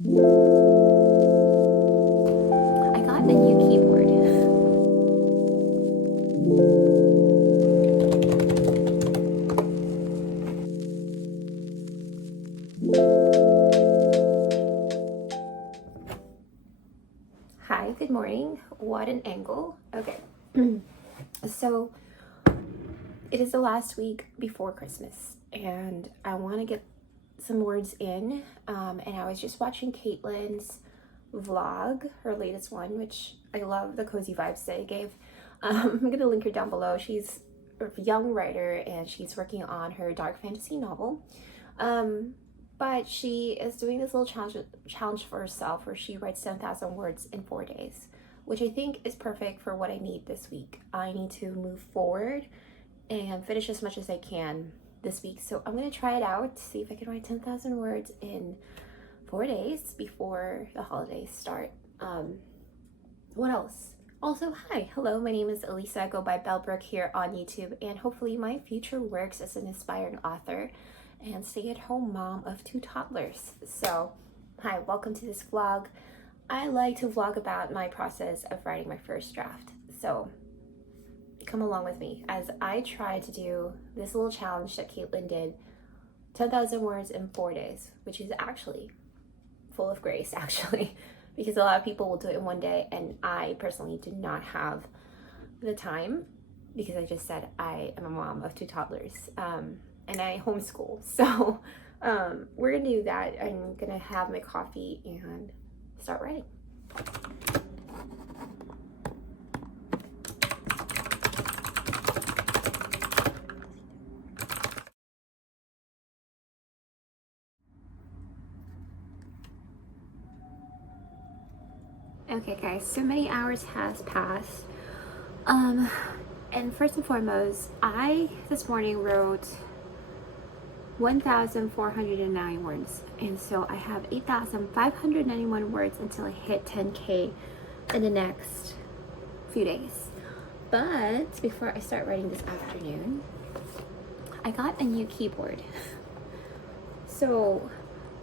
I got a new keyboard. Hi, good morning. What an angle. Okay. So it is the last week before Christmas and I want to get some words in. And I was just watching Caitlin's vlog, her latest one, which I love the cozy vibes that it gave. I'm going to link her down below. She's a young writer and she's working on her dark fantasy novel. But she is doing this little challenge for herself where she writes 10,000 words in 4 days, which I think is perfect for what I need this week. I need to move forward and finish as much as I can this week. So I'm going to try it out, see if I can write 10,000 words in 4 days before the holidays start. What else? Also, hi, hello, my name is Elisa. I go by Bellbrook here on YouTube, and hopefully my future works as an aspiring author and stay-at-home mom of 2 toddlers. So, hi, welcome to this vlog. I like to vlog about my process of writing my first draft. So, come along with me as I try to do this little challenge that Caitlin did, 10,000 words in 4 days, which is actually full of grace, actually, because a lot of people will do it in 1 day, and I personally do not have the time because I just said I am a mom of 2 toddlers. And I homeschool. So we're gonna do that. I'm gonna have my coffee and start writing. Okay guys, so many hours has passed. And first and foremost, I this morning wrote 1,409 words, and so I have 8,591 words until I hit 10K in the next few days. But before I start writing this afternoon, I got a new keyboard. So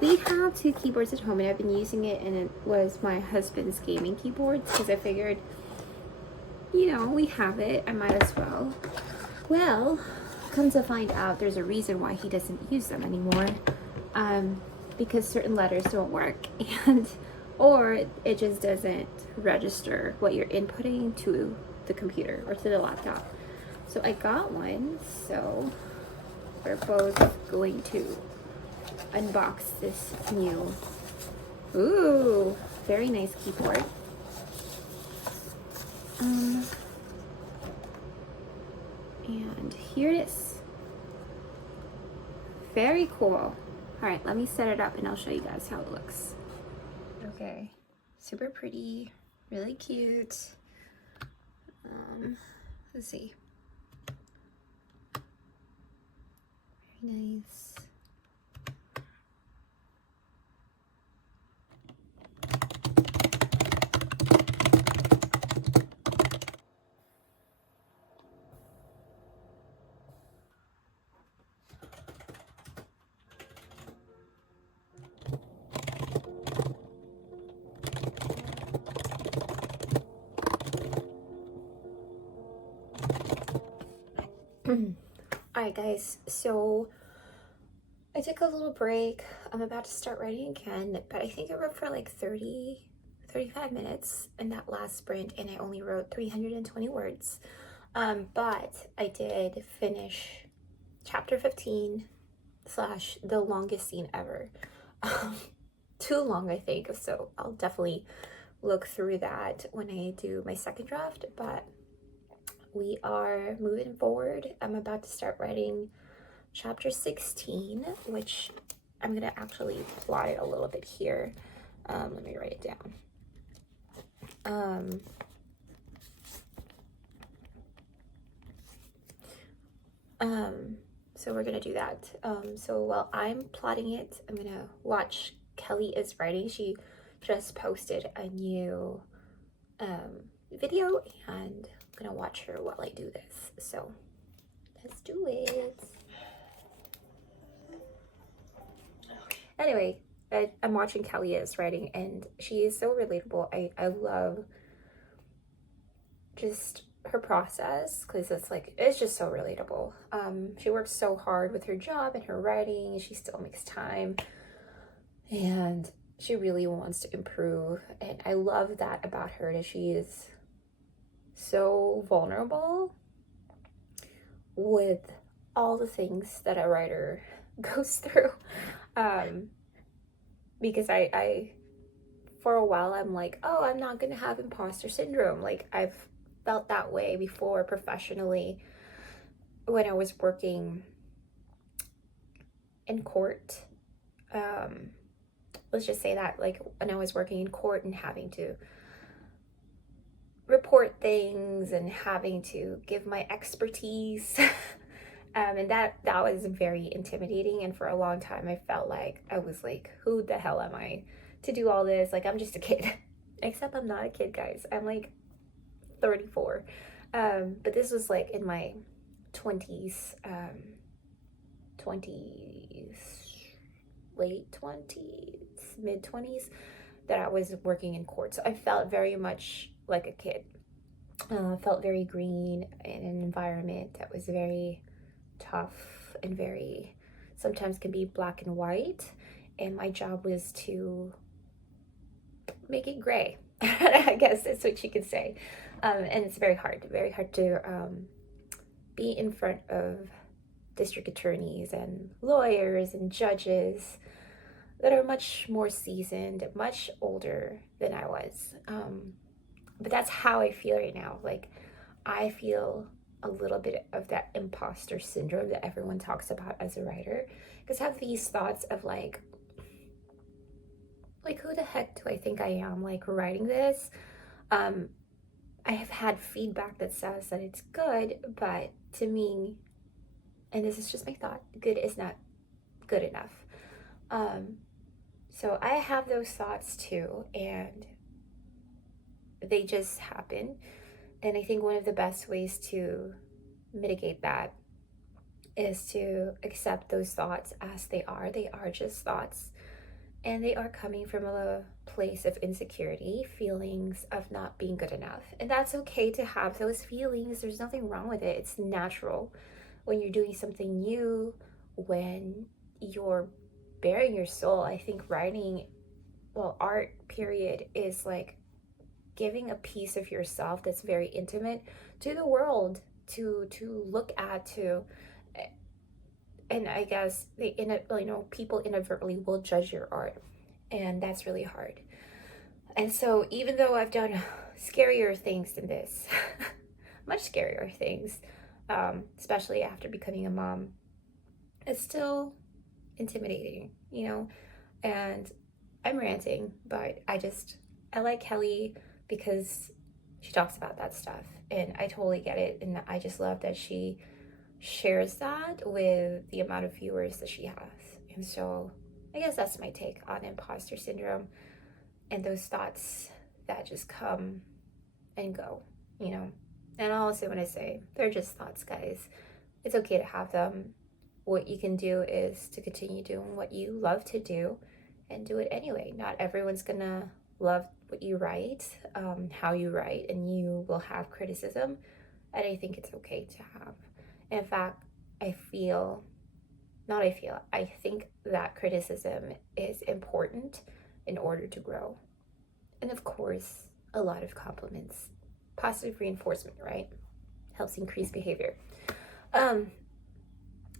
we have 2 keyboards at home and I've been using it, and it was my husband's gaming keyboard because I figured, you know, we have it, I might as well. Well, come to find out there's a reason why he doesn't use them anymore, because certain letters don't work, and or it just doesn't register what you're inputting to the computer or to the laptop. So I got one, so we're both going to unbox this new, ooh, very nice keyboard. And here it is. Very cool. All right, let me set it up and I'll show you guys how it looks. Okay, super pretty, really cute. Let's see. Very nice. Alright guys, so I took a little break. I'm about to start writing again, but I think I wrote for like 35 minutes in that last sprint, and I only wrote 320 words. But I did finish chapter 15 / the longest scene ever. Too long, I think, so I'll definitely look through that when I do my second draft, but we are moving forward. I'm about to start writing chapter 16, which I'm gonna actually plot it a little bit here. Let me write it down. So we're gonna do that. So while I'm plotting it, I'm gonna watch Kelly is writing. She just posted a new video, and I'm gonna watch her while I do this. So let's do it. Anyway, I'm watching Kelly's writing, and she is so relatable. I love just her process, because it's just so relatable. She works so hard with her job and her writing, and she still makes time, and she really wants to improve. And I love that about her, that she is so vulnerable with all the things that a writer goes through. Because I for a while I'm like, oh, I'm not gonna have imposter syndrome. Like, I've felt that way before professionally when I was working in court. Let's just say that, like, when I was working in court and having to report things and having to give my expertise. And that was very intimidating. And for a long time, I felt like I was like, who the hell am I to do all this? Like, I'm just a kid. Except I'm not a kid, guys. I'm like 34. But this was like in my 20s, 20s, late 20s, mid 20s, that I was working in court. So I felt very much like a kid. Felt very green in an environment that was very tough and very, sometimes can be black and white. And my job was to make it gray. I guess that's what you could say. And it's very hard to be in front of district attorneys and lawyers and judges that are much more seasoned, much older than I was. But that's how I feel right now. Like, I feel a little bit of that imposter syndrome that everyone talks about as a writer. Because I have these thoughts of like, who the heck do I think I am, like, writing this? I have had feedback that says that it's good, but to me, and this is just my thought, good is not good enough. So I have those thoughts too, and they just happen. And I think one of the best ways to mitigate that is to accept those thoughts as they are. They are just thoughts, and they are coming from a place of insecurity, feelings of not being good enough. And that's okay to have those feelings. There's nothing wrong with it. It's natural when you're doing something new, when you're bearing your soul. I think writing, well, art period, is like giving a piece of yourself that's very intimate to the world to look at, to, and I guess people inadvertently will judge your art, and that's really hard. And so even though I've done scarier things than this, much scarier things, especially after becoming a mom, it's still intimidating, and I'm ranting, but I like Kelly because she talks about that stuff, and I totally get it. And I just love that she shares that with the amount of viewers that she has. And so I guess that's my take on imposter syndrome and those thoughts that just come and go, And I'll also want to say, they're just thoughts, guys. It's okay to have them. What you can do is to continue doing what you love to do and do it anyway. Not everyone's gonna love what you write, how you write, and you will have criticism. And I think it's okay to have. In fact, I think that criticism is important in order to grow. And of course, a lot of compliments. Positive reinforcement, right? Helps increase behavior.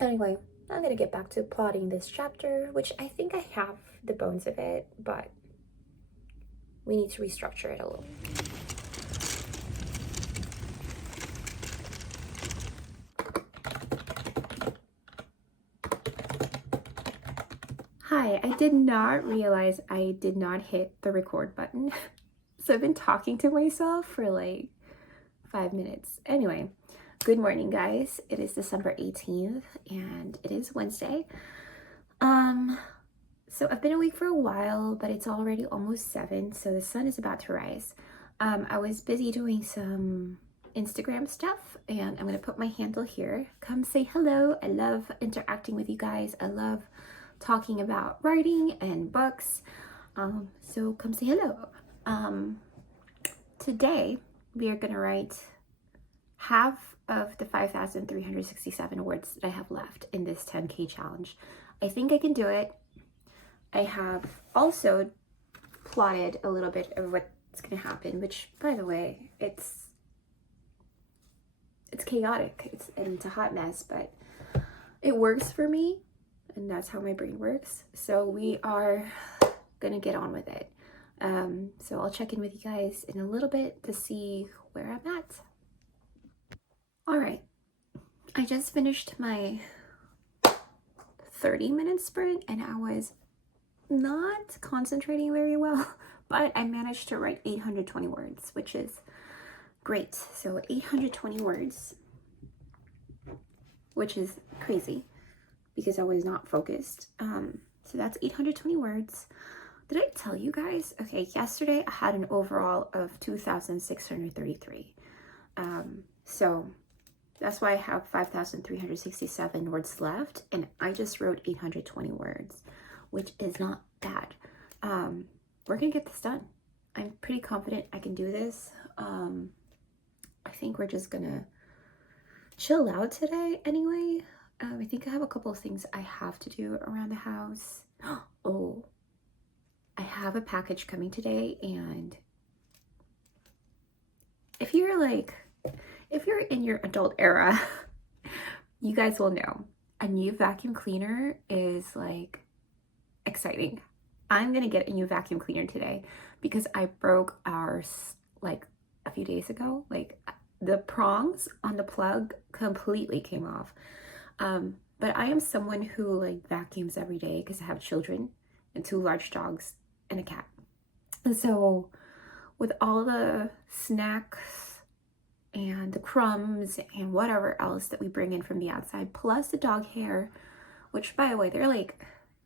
Anyway, I'm gonna get back to plotting this chapter, which I think I have the bones of it, but we need to restructure it a little. Hi, I did not realize I did not hit the record button. So I've been talking to myself for like 5 minutes. Anyway, good morning, guys. It is December 18th and it is Wednesday. So I've been awake for a while, but it's already almost 7, so the sun is about to rise. I was busy doing some Instagram stuff, and I'm gonna put my handle here. Come say hello. I love interacting with you guys. I love talking about writing and books. So come say hello. Today we are gonna write half of the 5,367 words that I have left in this 10K challenge. I think I can do it. I have also plotted a little bit of what's gonna happen, which, by the way, it's chaotic. It's a hot mess, but it works for me, and that's how my brain works. So we are gonna get on with it. So I'll check in with you guys in a little bit to see where I'm at. All right, I just finished my 30-minute sprint and I was not concentrating very well, but I managed to write 820 words, which is great. So 820 words, which is crazy because I was not focused. So that's 820 words. Did I tell you guys? Okay, yesterday I had an overall of 2,633. So that's why I have 5,367 words left, and I just wrote 820 words, which is not bad. We're gonna get this done. I'm pretty confident I can do this. I think we're just gonna chill out today anyway. I think I have a couple of things I have to do around the house. Oh, I have a package coming today, and if you're in your adult era, you guys will know a new vacuum cleaner is like exciting. I'm gonna get a new vacuum cleaner today because I broke ours like a few days ago. Like the prongs on the plug completely came off. But I am someone who like vacuums every day because I have children and 2 large dogs and a cat. And so with all the snacks and the crumbs and whatever else that we bring in from the outside, plus the dog hair, which by the way, they're like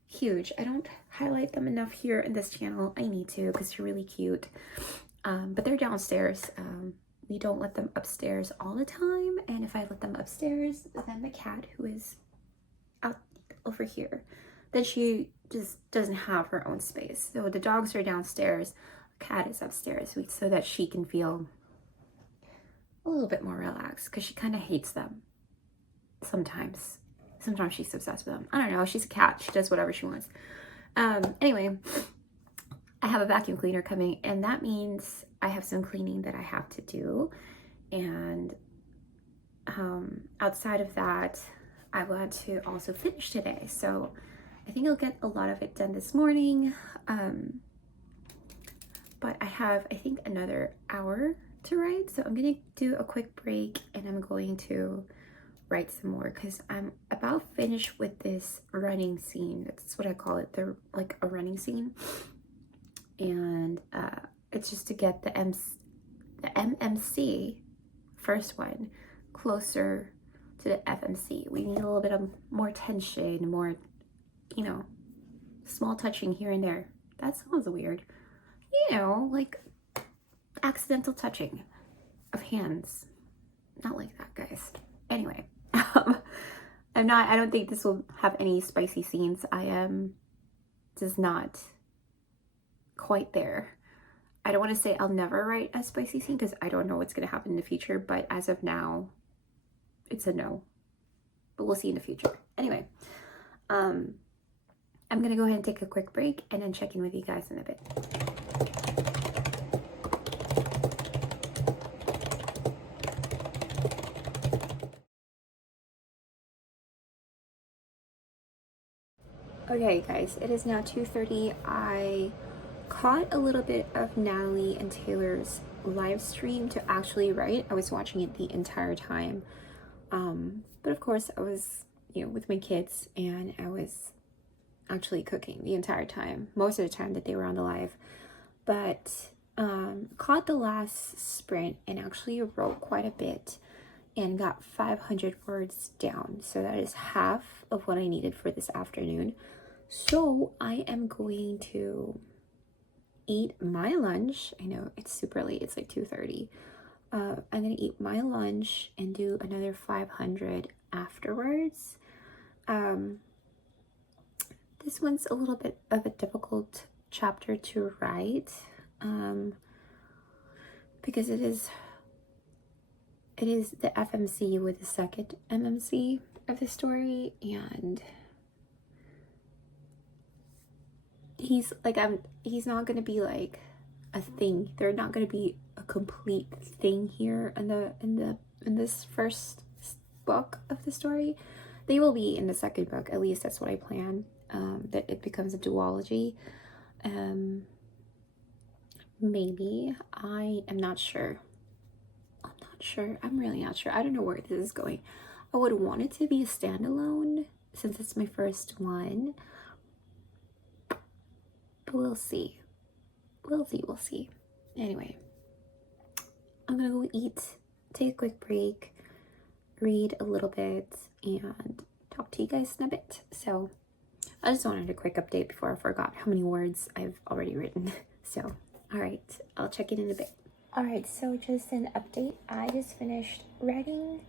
huge. I don't highlight them enough here in this channel. I need to because they're really cute. But they're downstairs. We don't let them upstairs all the time. And if I let them upstairs, then the cat, who is out over here, then she just doesn't have her own space. So the dogs are downstairs, the cat is upstairs, so that she can feel a little bit more relaxed, because she kind of hates them sometimes. Sometimes she's obsessed with them. I don't know, she's a cat, she does whatever she wants. Anyway, I have a vacuum cleaner coming, and that means I have some cleaning that I have to do. And outside of that, I want to also finish today. So I think I'll get a lot of it done this morning. But I have, I think, another hour to write. So I'm gonna do a quick break and I'm going to write some more because I'm about finished with this running scene. That's what I call it, like a running scene. And it's just to get the MMC, first one, closer to the FMC. We need a little bit of more tension, more, you know, small touching here and there. That sounds weird. You know, like accidental touching of hands. Not like that, guys. Anyway, I don't think this will have any spicy scenes. I am just not quite there. I don't want to say I'll never write a spicy scene because I don't know what's going to happen in the future, but as of now, it's a no. But we'll see in the future. Anyway, I'm going to go ahead and take a quick break and then check in with you guys in a bit. Okay guys, it is now 2:30. I caught a little bit of Natalie and Taylor's live stream to actually write. I was watching it the entire time. But of course I was, with my kids, and I was actually cooking the entire time, most of the time that they were on the live. But caught the last sprint and actually wrote quite a bit and got 500 words down. So that is half of what I needed for this afternoon. So I am going to eat my lunch. I know it's super late, it's like 2:30. I'm gonna eat my lunch and do another 500 afterwards. this one's a little bit of a difficult chapter to write, because it is the FMC with the second MMC of the story, and he's not gonna be like a thing. They're not gonna be a complete thing here in this first book of the story. They will be in the second book, at least that's what I plan. That it becomes a duology. Maybe. I am not sure. I'm really not sure. I don't know where this is going. I would want it to be a standalone since it's my first one. But we'll see. We'll see. Anyway, I'm gonna go eat, take a quick break, read a little bit, and talk to you guys in a bit. So I just wanted a quick update before I forgot how many words I've already written. So, all right, I'll check in a bit. All right, so just an update. I just finished writing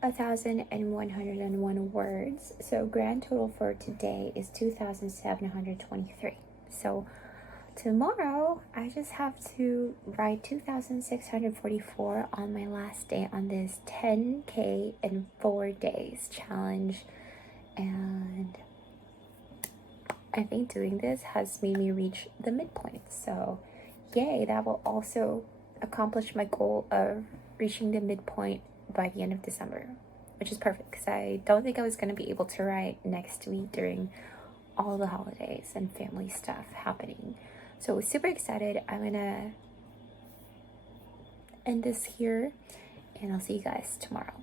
1,101 words. So grand total for today is 2,723. So tomorrow I just have to write 2,644 on my last day on this 10K in 4 days challenge. And I think doing this has made me reach the midpoint. So yay, that will also accomplish my goal of reaching the midpoint by the end of December, which is perfect because I don't think I was going to be able to write next week during all the holidays and family stuff happening. So super excited. I'm going to end this here and I'll see you guys tomorrow.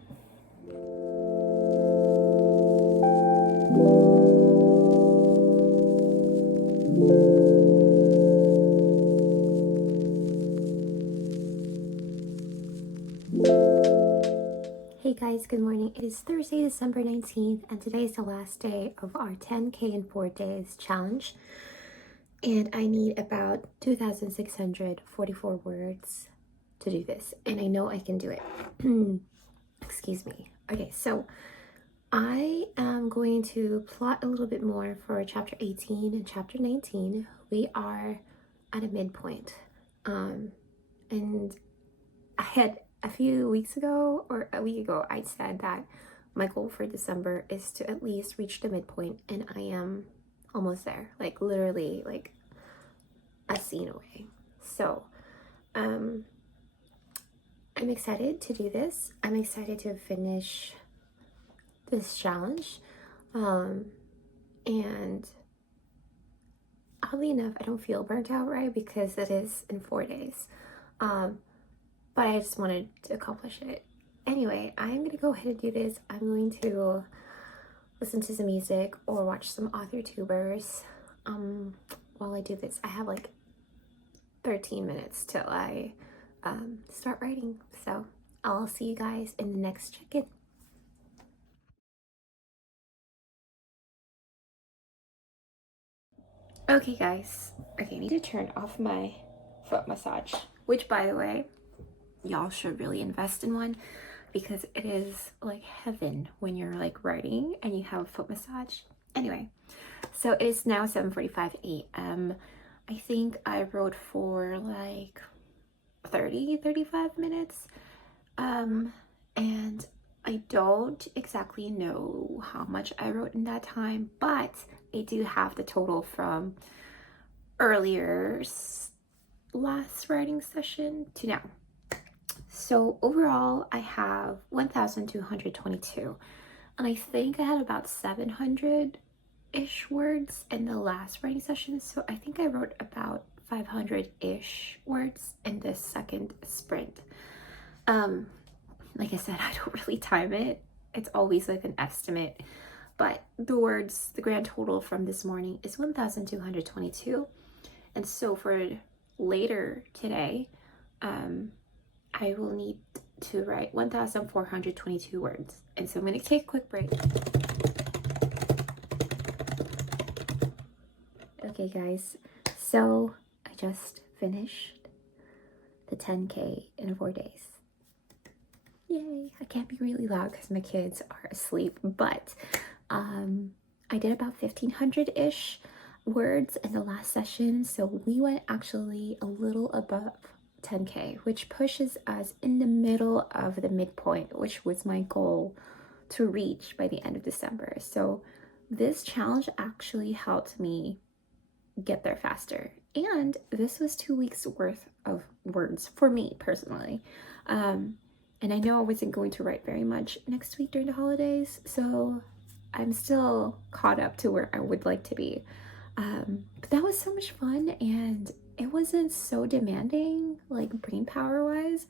Hey guys, good morning. It is Thursday, December 19th, and today is the last day of our 10K in 4 days challenge. And I need about 2,644 words to do this, and I know I can do it. Excuse me. Okay, so I am going to plot a little bit more for chapter 18 and chapter 19. We are at a midpoint. And I had a few weeks ago or a week ago, I said that my goal for December is to at least reach the midpoint, and I am almost there, like literally like a scene away. So I'm excited to do this. I'm excited to finish this challenge, and oddly enough, I don't feel burnt out, right, because it is in 4 days. But I just wanted to accomplish it. Anyway, I'm gonna go ahead and do this. I'm going to listen to some music or watch some AUTHORTUBERS while I do this. I have like 13 minutes till I start writing. So I'll see you guys in the next check-in. Okay guys, okay, I need to turn off my foot massage, which by the way, y'all should really invest in one because it is like heaven when you're like writing and you have a foot massage. Anyway, so it is now 7:45 a.m. I think I wrote for like 35 minutes, and I don't exactly know how much I wrote in that time, but I do have the total from earlier last writing session to now. So overall, I have 1,222, and I think I had about 700-ish words in the last writing session, so I think I wrote about 500-ish words in this second sprint. Like I said, I don't really time it. It's always like an estimate, but the grand total from this morning is 1,222, and so for later today, I will need to write 1,422 words. And so I'm going to take a quick break. Okay guys, so I just finished the 10K in 4 days. Yay! I can't be really loud because my kids are asleep, but I did about 1,500-ish words in the last session, so we went actually a little above 10K, which pushes us in the middle of the midpoint, which was my goal to reach by the end of December. So this challenge actually helped me get there faster. And this was 2 weeks worth of words for me personally. And I know I wasn't going to write very much next week during the holidays, so I'm still caught up to where I would like to be. But that was so much fun, and it wasn't so demanding, like brain power wise.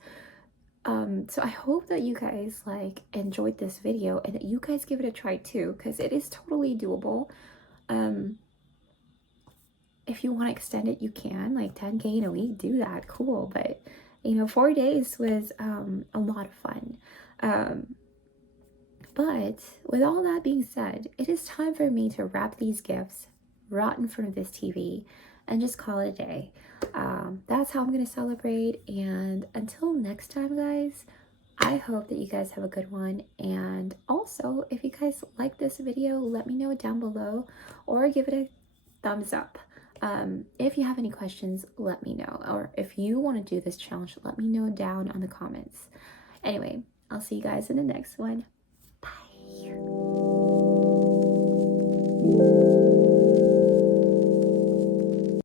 So I hope that you guys like enjoyed this video and that you guys give it a try too, because it is totally doable. If you want to extend it, you can, like 10K in a week, do that, cool. But you know, 4 days was a lot of fun. But with all that being said, it is time for me to wrap these gifts, rot in front of this TV, and just call it a day. That's how I'm gonna celebrate. And until next time, guys, I hope that you guys have a good one. And also, if you guys like this video, let me know down below or give it a thumbs up. If you have any questions, let me know. Or if you want to do this challenge, let me know down on the comments. Anyway, I'll see you guys in the next one. Bye.